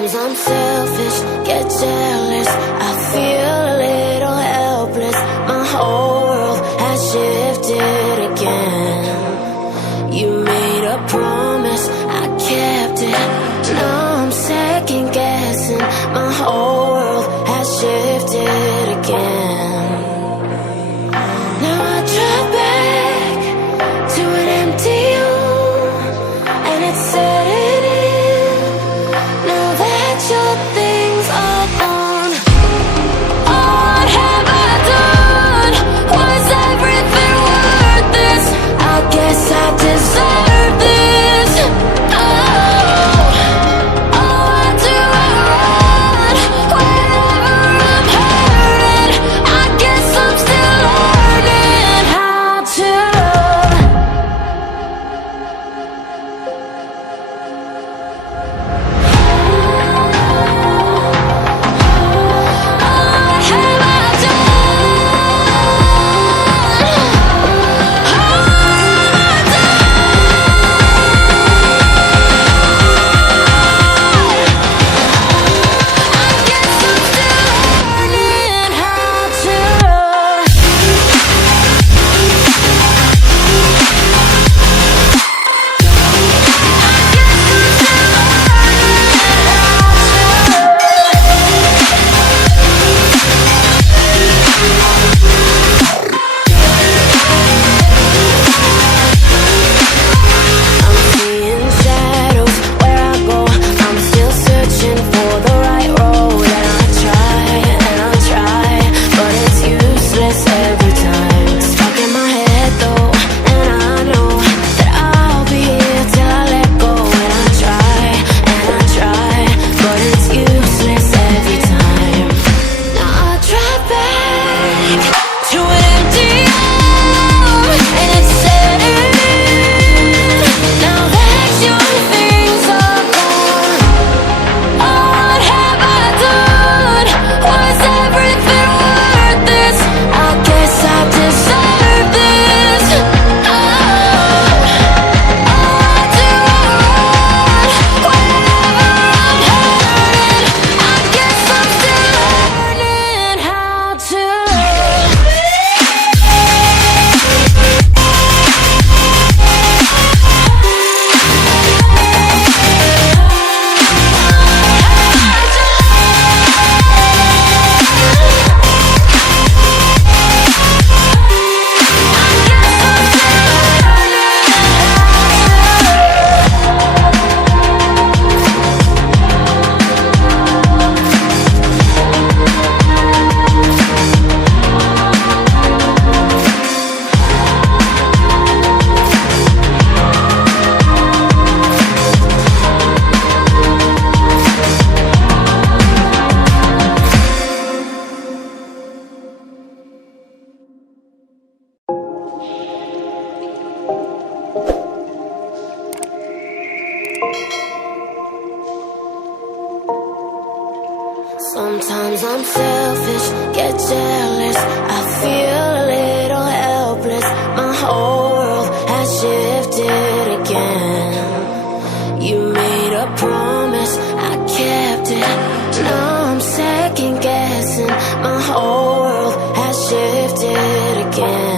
Sometimes I'm selfish, get jealous, I feel a little helpless. My whole world has shifted again. You made a promise, I kept it. Now I'm second guessing. My whole world has shifted again. Now I drive back to an empty room, and it's setting in. Now that your things are gone, what have I done? Was everything worth this? I guess I deserve this. Why do I run whenever I'm hurting? I guess I'm still learning how to love. What have I Sometimes I'm selfish, get jealous, I feel a little helpless. My whole world has shifted again. You made a promise, I kept it. Now I'm second guessing. My whole world has shifted again.